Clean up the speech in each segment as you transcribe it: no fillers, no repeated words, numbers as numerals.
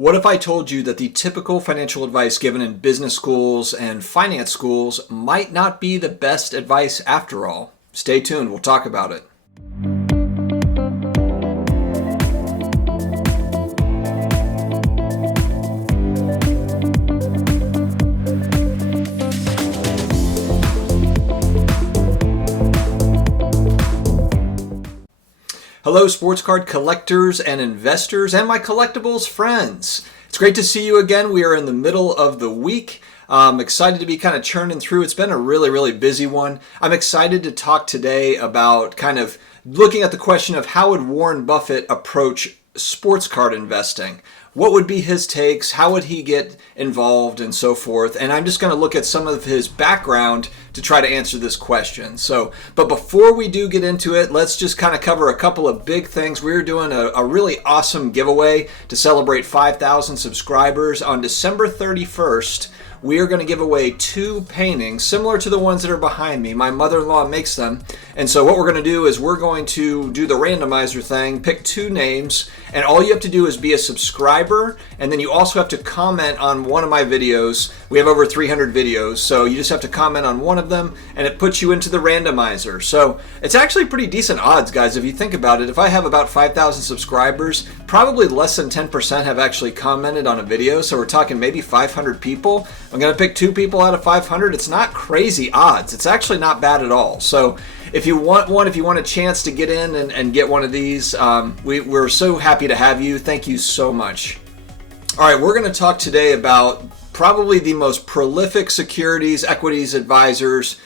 What if I told you that the typical financial advice given in business schools and finance schools might not be the best advice after all? Stay tuned, we'll talk about it. Hello, sports card collectors and investors and my collectibles friends. It's great to see you again. We are in the middle of the week. I'm excited to be kind of churning through. It's been a really busy one. I'm excited to talk today about kind of looking at the question of how would Warren Buffett approach sports card investing? What would be his takes? How would he get involved and so forth? And I'm just going to look at some of his background to try to answer this question. But before we do get into it, let's just kind of cover a couple of big things. We're doing a really awesome giveaway to celebrate 5,000 subscribers on December 31st. We are going to give away 2 paintings similar to the ones that are behind me. My mother-in-law makes them. And so what we're going to do is we're going to do the randomizer thing, pick 2 names, and all you have to do is be a subscriber, and then you also have to comment on one of my videos. We have over 300 videos, so you just have to comment on one of them, and it puts you into the randomizer. So it's actually pretty decent odds, guys, if you think about it. If I have about 5,000 subscribers, probably less than 10% have actually commented on a video, so we're talking maybe 500 people. I'm going to pick 2 people out of 500. It's not crazy odds. It's actually not bad at all. So if you want one, if you want a chance to get in and get one of these, we're so happy to have you. Thank you so much. All right, we're going to talk today about probably the most prolific securities, equities investors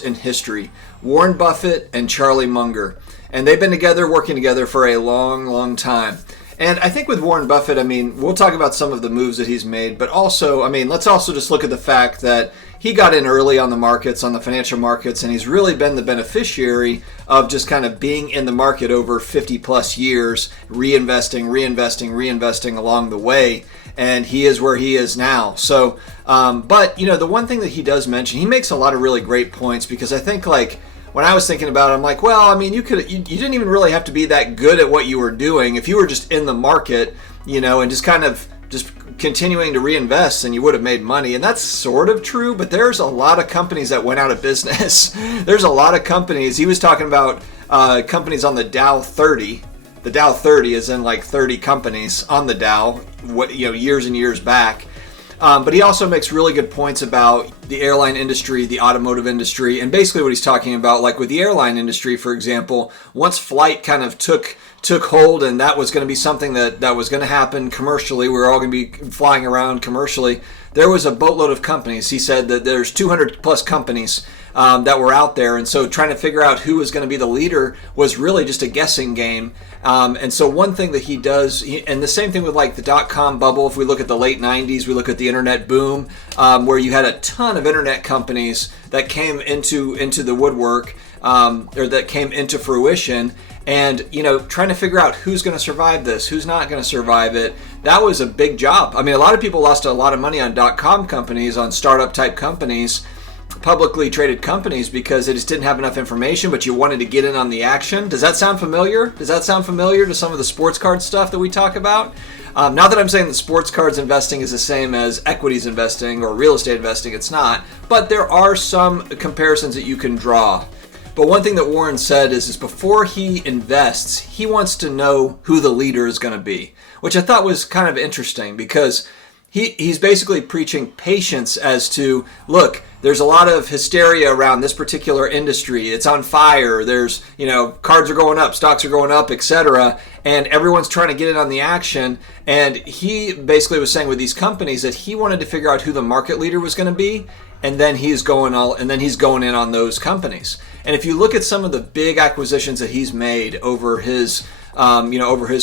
in history, Warren Buffett and Charlie Munger. And they've been together, working together for a long time. And I think with Warren Buffett, we'll talk about some of the moves that he's made, but also, let's also just look at the fact that he got in early on the markets, on the financial markets, and he's really been the beneficiary of just kind of being in the market over 50 plus years, reinvesting along the way. And he is where he is now. So, but the one thing that he does mention, he makes a lot of really great points, because I think when I was thinking about it, I'm like, well, you didn't even really have to be that good at what you were doing. If you were just in the market, and just kind of just continuing to reinvest, and you would have made money. And that's sort of true, but there's a lot of companies that went out of business. There's a lot of companies. He was talking about companies on the Dow 30. The Dow 30 is in 30 companies on the Dow, years and years back. But he also makes really good points about the airline industry, the automotive industry, and basically what he's talking about, with the airline industry, for example, once flight kind of took hold, and that was going to be something that was going to happen commercially, we were all going to be flying around commercially, there was a boatload of companies. He said that there's 200 plus companies that were out there, and so trying to figure out who was going to be the leader was really just a guessing game. And so one thing that he does, and the same thing with the dot-com bubble, if we look at the late 90s, we look at the internet boom, where you had a ton of internet companies that came into the woodwork, or that came into fruition, and trying to figure out who's going to survive this, who's not going to survive it. That was a big job. A lot of people lost a lot of money on dot-com companies, on startup type companies, publicly traded companies, because they just didn't have enough information, but you wanted to get in on the action. Does that sound familiar? Does that sound familiar to some of the sports card stuff that we talk about? Not that I'm saying that sports cards investing is the same as equities investing or real estate investing. It's not. But there are some comparisons that you can draw. But one thing that Warren said is before he invests, he wants to know who the leader is going to be, which I thought was kind of interesting, because he's basically preaching patience as to, look, there's a lot of hysteria around this particular industry. It's on fire. There's, cards are going up, stocks are going up, etc. And everyone's trying to get in on the action. And he basically was saying with these companies that he wanted to figure out who the market leader was going to be. And then he's going in on those companies. And if you look at some of the big acquisitions that he's made over his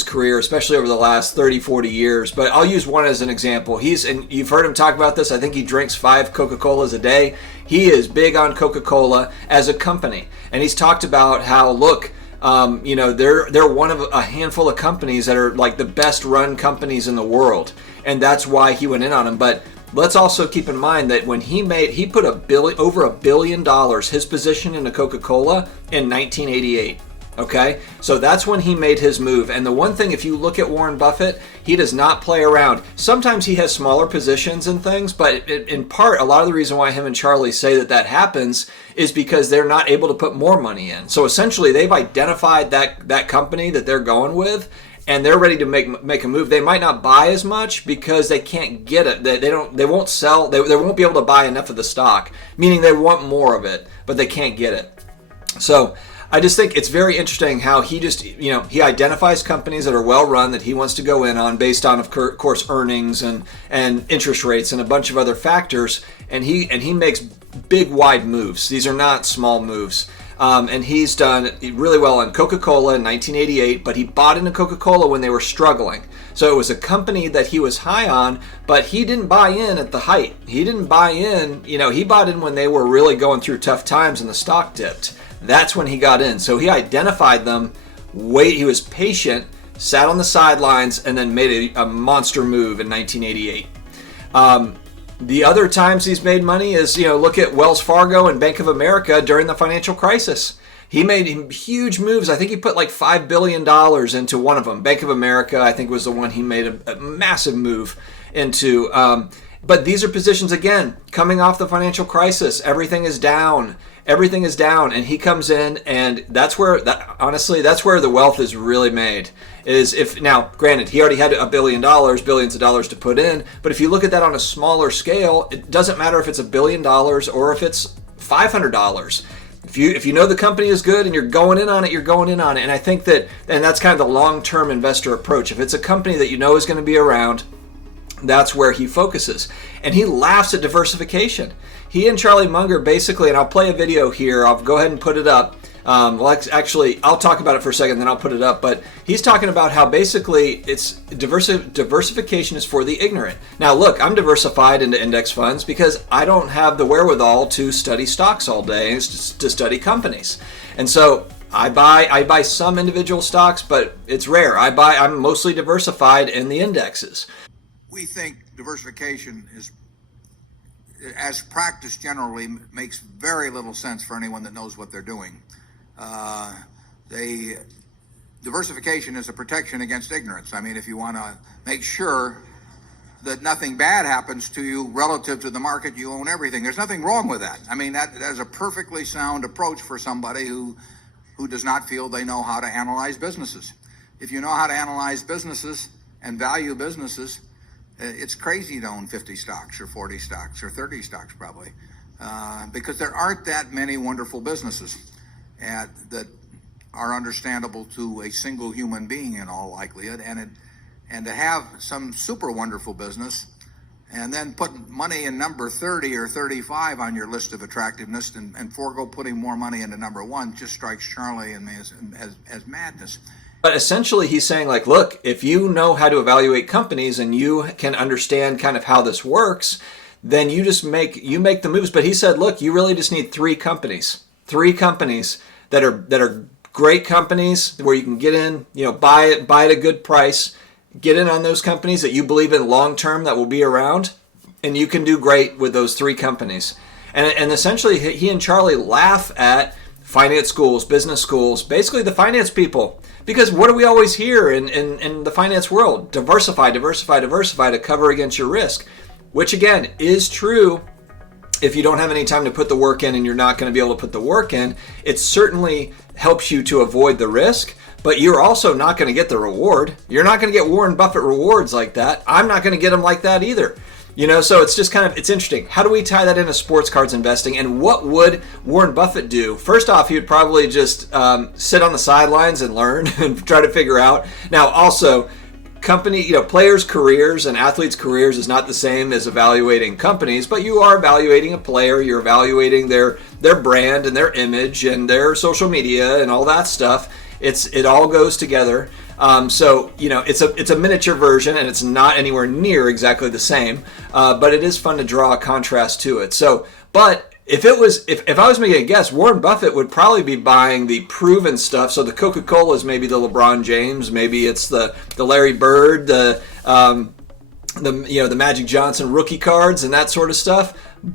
career, especially over the last 30, 40 years. But I'll use one as an example. And you've heard him talk about this. I think he drinks 5 Coca-Colas a day. He is big on Coca-Cola as a company. And he's talked about how, look, they're one of a handful of companies that are the best run companies in the world. And that's why he went in on them. But let's also keep in mind that when he put over $1 billion, his position in the Coca-Cola in 1988. Okay, so that's when he made his move. And the one thing, if you look at Warren Buffett, he does not play around. Sometimes he has smaller positions and things, but in part, a lot of the reason why him and Charlie say that happens is because they're not able to put more money in. So essentially, they've identified that company that they're going with, and they're ready to make a move. They might not buy as much because they can't get it. They won't sell. They won't be able to buy enough of the stock, meaning they want more of it, but they can't get it. So I just think it's very interesting how he just, he identifies companies that are well run that he wants to go in on based on, of course, earnings and interest rates and a bunch of other factors, and he makes big, wide moves. These are not small moves. And he's done really well on Coca-Cola in 1988, but he bought into Coca-Cola when they were struggling. So it was a company that he was high on, but he didn't buy in at the height. He didn't buy in, he bought in when they were really going through tough times and the stock dipped. That's when he got in. So he identified them, he was patient, sat on the sidelines, and then made a monster move in 1988. The other times he's made money is, look at Wells Fargo and Bank of America during the financial crisis. He made huge moves. I think he put like $5 billion into one of them. Bank of America, I think, was the one he made a massive move into. But these are positions, again, coming off the financial crisis. Everything is down. And he comes in, and that's where the wealth is really made. Now, granted, he already had billions of dollars to put in, but if you look at that on a smaller scale, it doesn't matter if it's $1 billion or if it's $500. If you know the company is good and you're going in on it, you're going in on it. And I think that's kind of the long-term investor approach. If it's a company that you know is going to be around, that's where he focuses. And he laughs at diversification. He and Charlie Munger basically, and I'll play a video here, I'll go ahead and put it up. Actually, I'll talk about it for a second, then I'll put it up. But he's talking about how basically it's diversification is for the ignorant. Now, look, I'm diversified into index funds because I don't have the wherewithal to study stocks all day and to study companies. And so I buy some individual stocks, but it's rare. I'm mostly diversified in the indexes. We think diversification is, as practiced generally, makes very little sense for anyone that knows what they're doing. Diversification is a protection against ignorance. I mean, if you want to make sure that nothing bad happens to you relative to the market, you own everything. There's nothing wrong with that. I mean, that is a perfectly sound approach for somebody who does not feel they know how to analyze businesses. If you know how to analyze businesses and value businesses, it's crazy to own 50 stocks or 40 stocks or 30 stocks probably, because there aren't that many wonderful businesses that are understandable to a single human being in all likelihood. And to have some super wonderful business and then put money in number 30 or 35 on your list of attractiveness and forego putting more money into number 1 just strikes Charlie and me as madness. But essentially he's saying, like, look, if you know how to evaluate companies and you can understand kind of how this works, then you make the moves. But he said, look, you really just need 3 companies that are great companies where you can get in, buy at a good price, get in on those companies that you believe in long term that will be around, and you can do great with those 3 companies. And essentially he and Charlie laugh at finance schools, business schools, basically the finance people. Because what do we always hear in the finance world? Diversify to cover against your risk. Which again is true if you don't have any time to put the work in and you're not going to be able to put the work in. It certainly helps you to avoid the risk, but you're also not going to get the reward. You're not going to get Warren Buffett rewards like that. I'm not going to get them like that either. So it's just it's interesting. How do we tie that into sports cards investing? And what would Warren Buffett do? First off, he would probably just sit on the sidelines and learn and try to figure out. Now, also, players' careers and athletes' careers is not the same as evaluating companies, but you are evaluating a player. You're evaluating their brand and their image and their social media and all that stuff. It all goes together. So it's a miniature version, and it's not anywhere near exactly the same. But it is fun to draw a contrast to it. So, but if I was making a guess, Warren Buffett would probably be buying the proven stuff. So the Coca-Cola is maybe the LeBron James, maybe it's the Larry Bird, the Magic Johnson rookie cards and that sort of stuff.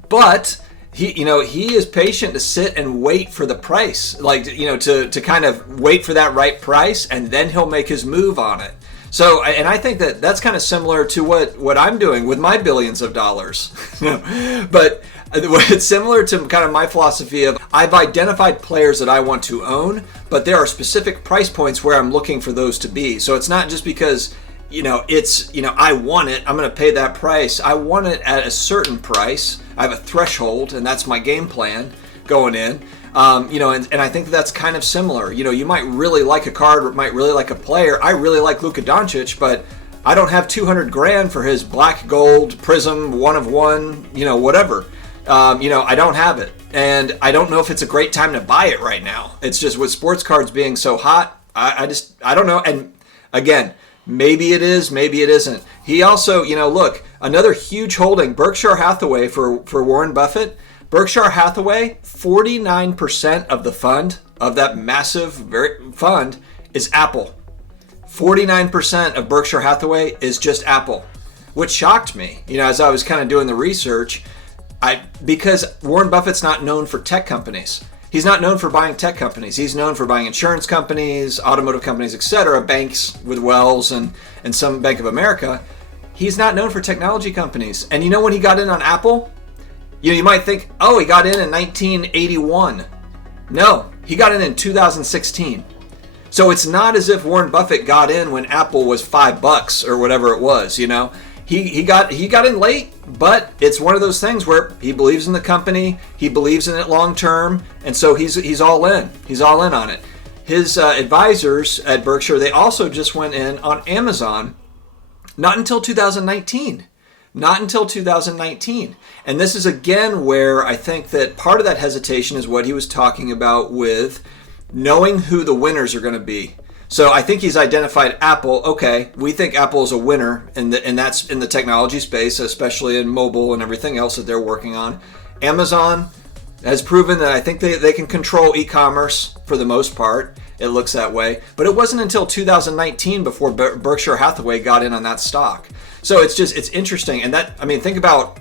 But he is patient to sit and wait for the price, like, to kind of wait for that right price, and then he'll make his move on it. So, and I think that that's kind of similar to what I'm doing with my billions of dollars. But it's similar to kind of my philosophy of, I've identified players that I want to own, but there are specific price points where I'm looking for those to be. So it's not just because, I want it, I'm going to pay that price. I want it at a certain price. I have a threshold, and that's my game plan going in. And I think that's kind of similar. You might really like a card, or might really like a player. I really like Luka Doncic, but I don't have $200,000 for his black gold prism 1 of 1, whatever. I don't have it, and I don't know if it's a great time to buy it right now. It's just with sports cards being so hot, I don't know. And again, maybe it is, maybe it isn't. He also, look, another huge holding, Berkshire Hathaway for Warren Buffett. Berkshire Hathaway, 49% of the fund, of that massive fund, is Apple. 49% of Berkshire Hathaway is just Apple, which shocked me, as I was kind of doing the research. Because Warren Buffett's not known for tech companies. He's not known for buying tech companies. He's known for buying insurance companies, automotive companies, etc., banks with Wells and some Bank of America. He's not known for technology companies. And when he got in on Apple? You might think, oh, he got in 1981. No, he got in 2016. So it's not as if Warren Buffett got in when Apple was $5 or whatever it was, He got in late, but it's one of those things where he believes in the company, he believes in it long term, and so he's all in. He's all in on it. His advisors at Berkshire, they also just went in on Amazon, not until 2019. Not until 2019. And this is again where I think that part of that hesitation is what he was talking about with knowing who the winners are going to be. So I think he's identified Apple. Okay, we think Apple is a winner, and that's in the technology space, especially in mobile and everything else that they're working on. Amazon has proven that I think they can control e-commerce for the most part. It looks that way. But it wasn't until 2019 before Berkshire Hathaway got in on that stock. So it's interesting. And think about,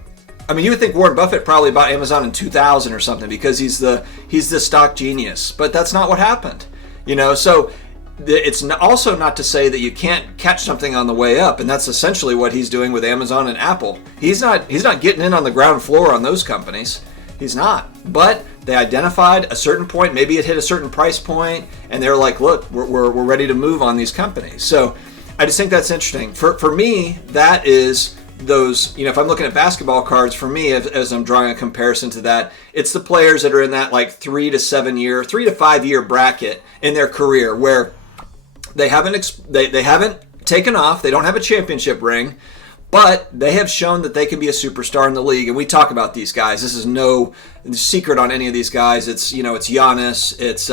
you would think Warren Buffett probably bought Amazon in 2000 or something because he's the stock genius. But that's not what happened. So it's also not to say that you can't catch something on the way up, and that's essentially what he's doing with Amazon and Apple. He's not getting in on the ground floor on those companies. He's not. But they identified a certain point, maybe it hit a certain price point, and they're like, look, we're ready to move on these companies. So I just think that's interesting. For me, that is those, if I'm looking at basketball cards, for me, as I'm drawing a comparison to that, it's the players that are in that like 3 to 5 year bracket in their career where they haven't taken off. They don't have a championship ring, but they have shown that they can be a superstar in the league. And we talk about these guys. This is no secret on any of these guys. It's it's Giannis, it's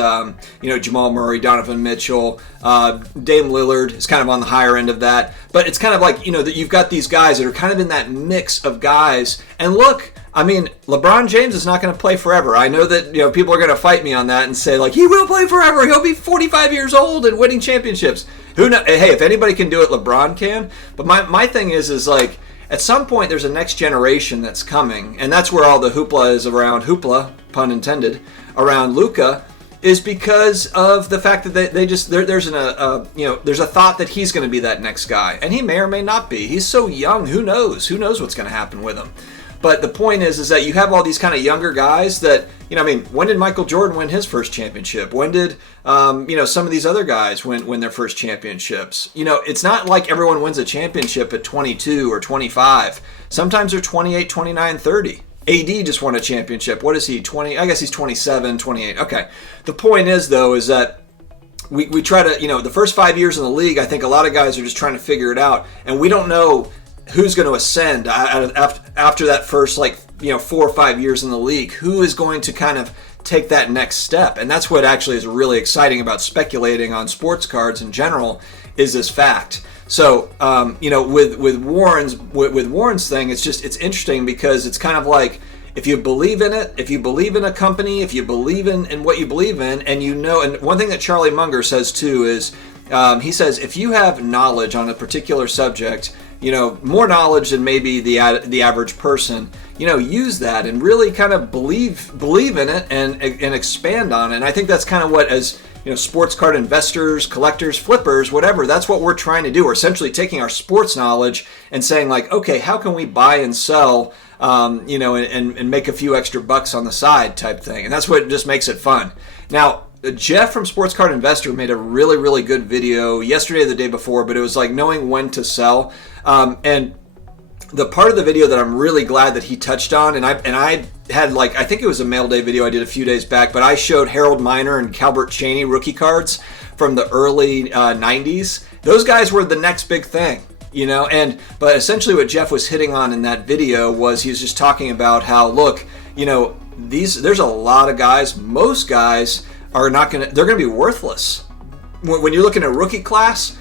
Jamal Murray, Donovan Mitchell, Dame Lillard is kind of on the higher end of that. But it's kind of like that you've got these guys that are kind of in that mix of guys. And look, LeBron James is not going to play forever. I know that people are going to fight me on that and say like he will play forever. He'll be 45 years old and winning championships. Who knows? Hey, if anybody can do it, LeBron can. But my thing is like at some point there's a next generation that's coming, and that's where all the hoopla is around. Hoopla, pun intended, around Luka is because of the fact that there's a thought that he's going to be that next guy, and he may or may not be. He's so young. Who knows? Who knows what's going to happen with him? But the point is that you have all these kind of younger guys that, when did Michael Jordan win his first championship? When did, some of these other guys win their first championships? It's not like everyone wins a championship at 22 or 25. Sometimes they're 28, 29, 30. AD just won a championship. What is he, 20? I guess he's 27, 28. Okay. The point is, though, is that we try to, the first 5 years in the league, I think a lot of guys are just trying to figure it out. And we don't know who's going to ascend after that first 4 or 5 years in the league. Who is going to kind of take that next step? And that's what actually is really exciting about speculating on sports cards in general, is this fact. So with Warren's thing, it's interesting because it's kind of like, if you believe in it, if you believe in a company, if you believe in what you believe in, and and one thing that Charlie Munger says too is, He says, if you have knowledge on a particular subject, more knowledge than maybe the average person, use that and really kind of believe in it and expand on it. And I think that's kind of what, as sports card investors, collectors, flippers, whatever, that's what we're trying to do. We're essentially taking our sports knowledge and saying like, okay, how can we buy and sell, and make a few extra bucks on the side type thing. And that's what just makes it fun. Now, Jeff from Sports Card Investor made a really, really good video yesterday or the day before, but it was like knowing when to sell. And the part of the video that I'm really glad that he touched on, and I had I think it was a mail day video I did a few days back, but I showed Harold Miner and Calbert Chaney rookie cards from the early 90s. Those guys were the next big thing, but essentially what Jeff was hitting on in that video was he was just talking about how, look, there's a lot of guys, most guys are they're going to be worthless. When you're looking at rookie class,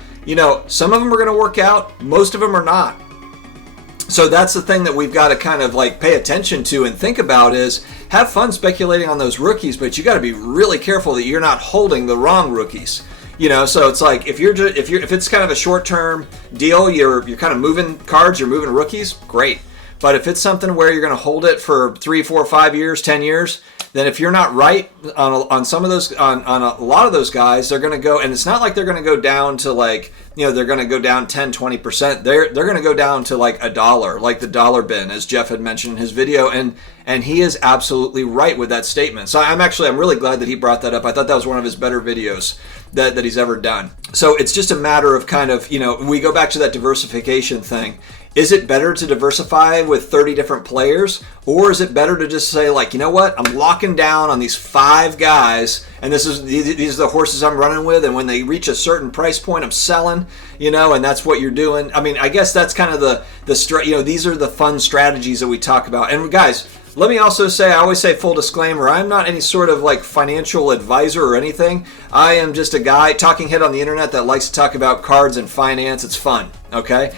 some of them are going to work out, most of them are not. So that's the thing that we've got to kind of pay attention to and think about is have fun speculating on those rookies, but you got to be really careful that you're not holding the wrong rookies. So it's like if it's kind of a short-term deal, you're kind of moving cards, you're moving rookies, great. But if it's something where you're going to hold it for 3, 4, 5 years, 10 years, then if you're not right on some of those, on a lot of those guys, they're going to go, and it's not like they're going to go down to they're going to go down 10, 20%. They're going to go down to $1, like the dollar bin, as Jeff had mentioned in his video, and he is absolutely right with that statement. So I'm really glad that he brought that up. I thought that was one of his better videos that he's ever done. So it's just a matter of kind of, we go back to that diversification thing. Is it better to diversify with 30 different players, or is it better to just say what, I'm locking down on these 5 guys, and these are the horses I'm running with, and when they reach a certain price point, I'm selling, and that's what you're doing. I mean, I guess that's kind of these are the fun strategies that we talk about. And guys, let me also say, I always say full disclaimer, I'm not any sort of financial advisor or anything. I am just a guy, talking head on the internet that likes to talk about cards and finance. It's fun, okay?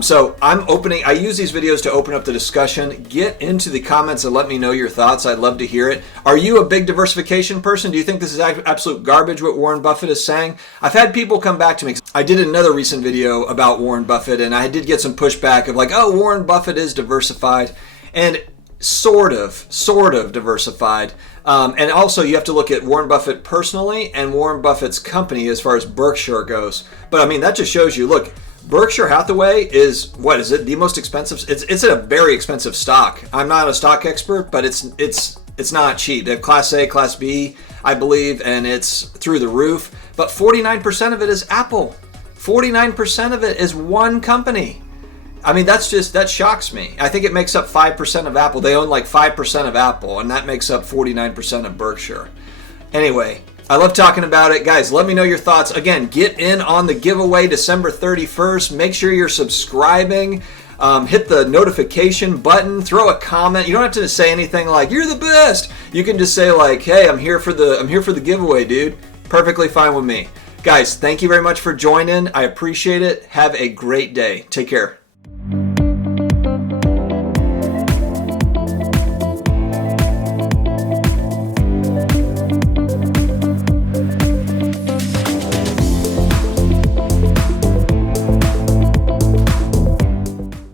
So I use these videos to open up the discussion. Get into the comments and let me know your thoughts. I'd love to hear it. Are you a big diversification person? Do you think this is absolute garbage what Warren Buffett is saying? I've had people come back to me. I did another recent video about Warren Buffett, and I did get some pushback of Warren Buffett is diversified. And sort of diversified. And also you have to look at Warren Buffett personally and Warren Buffett's company as far as Berkshire goes. But I mean, that just shows you, look, Berkshire Hathaway is, what is it, the most expensive? It's a very expensive stock. I'm not a stock expert, but it's not cheap. They have Class A, Class B, I believe, and it's through the roof. But 49% of it is Apple. 49% of it is one company. I mean, that shocks me. I think it makes up 5% of Apple. They own 5% of Apple, and that makes up 49% of Berkshire. Anyway, I love talking about it. Guys, let me know your thoughts. Again, get in on the giveaway December 31st. Make sure you're subscribing. Hit the notification button. Throw a comment. You don't have to say anything like, you're the best. You can just say hey, I'm here for the giveaway, dude. Perfectly fine with me. Guys, thank you very much for joining. I appreciate it. Have a great day. Take care.